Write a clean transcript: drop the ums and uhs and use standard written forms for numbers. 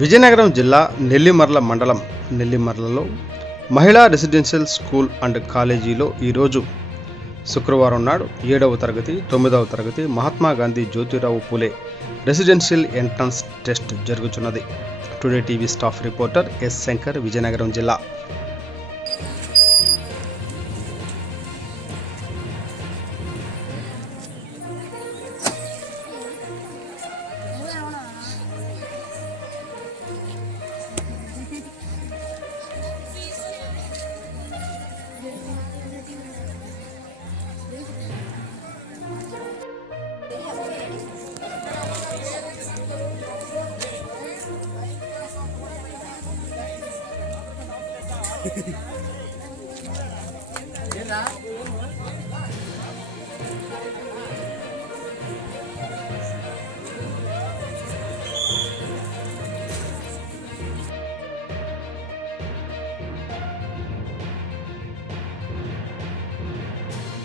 విజయనగరం జిల్లా నెల్లిమర్ల మండలం నెల్లిమర్లలో మహిళా రెసిడెన్షియల్ స్కూల్ అండ్ కాలేజీలో ఈరోజు శుక్రవారం నాడు 7వ తరగతి 9వ తరగతి Mahatma Gandhi Jyotirao Phule residential entrance test జరుగుతున్నది. Today TV staff reporter yes Shankar, Vizianagaram జిల్లా. Hehehe